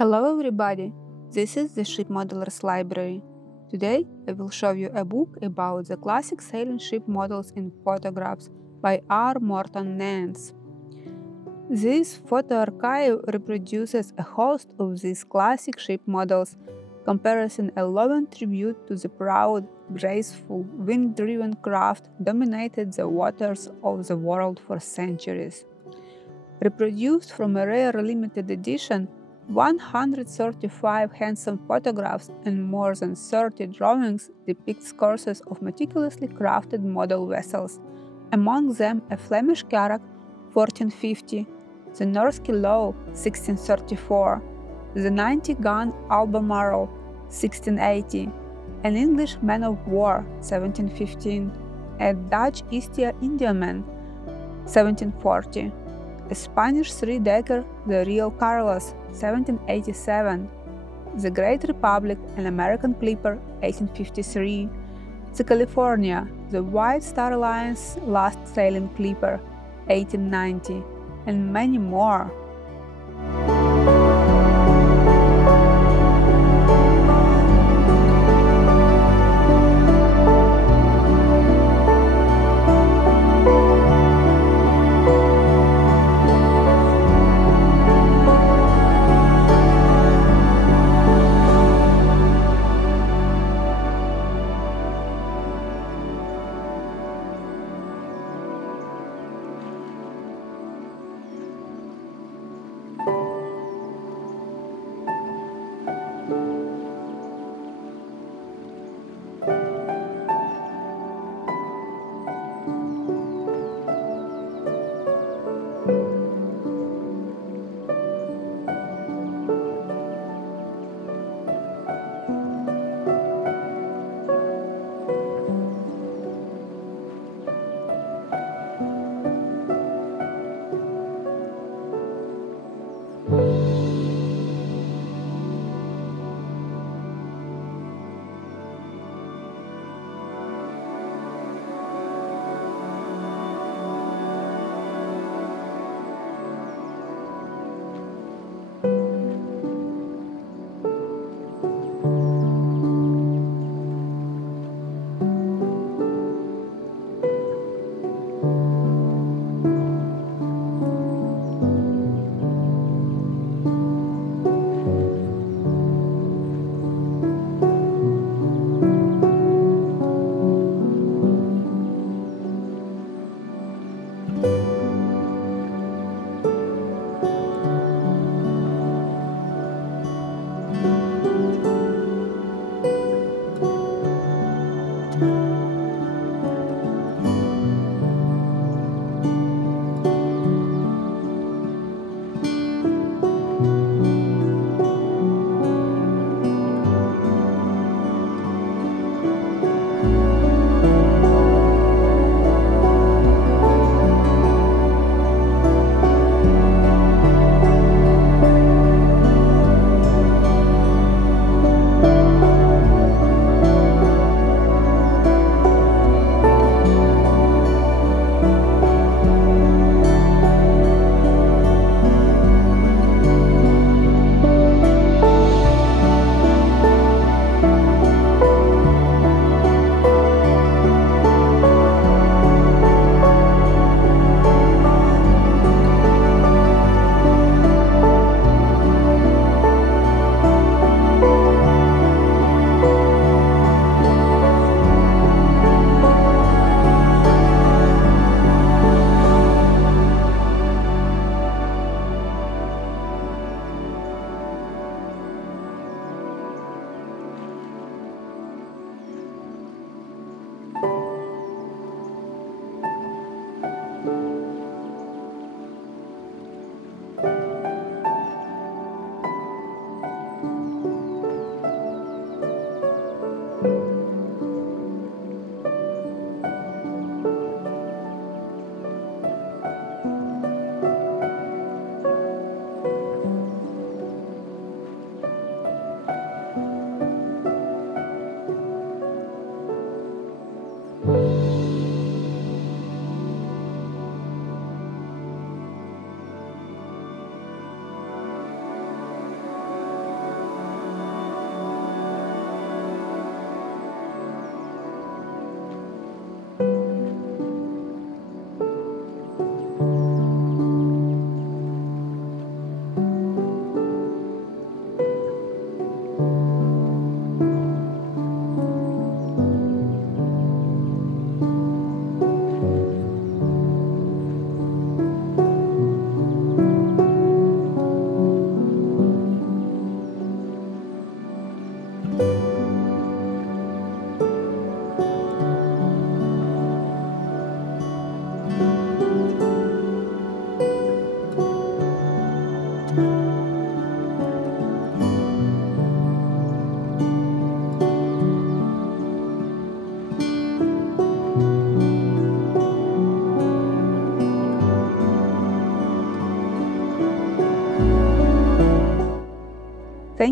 Hello everybody, this is the Ship Modelers Library. Today I will show you a book about the classic sailing ship models in photographs by R. Morton Nance. This photo archive reproduces a host of these classic ship models, comparing a loving tribute to the proud, graceful, wind-driven craft dominated the waters of the world for centuries. Reproduced from a rare limited edition, 135 handsome photographs and more than 30 drawings depict courses of meticulously crafted model vessels, among them a Flemish Carrack 1450, the North Low 1634, the 90-gun Albemarle 1680, an English man of war 1715, a Dutch East Indiaman 1740, a Spanish three-decker, the Real Carlos, 1787, the Great Republic, an American Clipper, 1853, the California, the White Star Line's last sailing Clipper, 1890, and many more.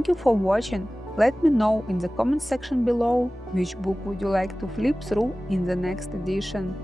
Thank you for watching. Let me know in the comment section below which book would you like to flip through in the next edition.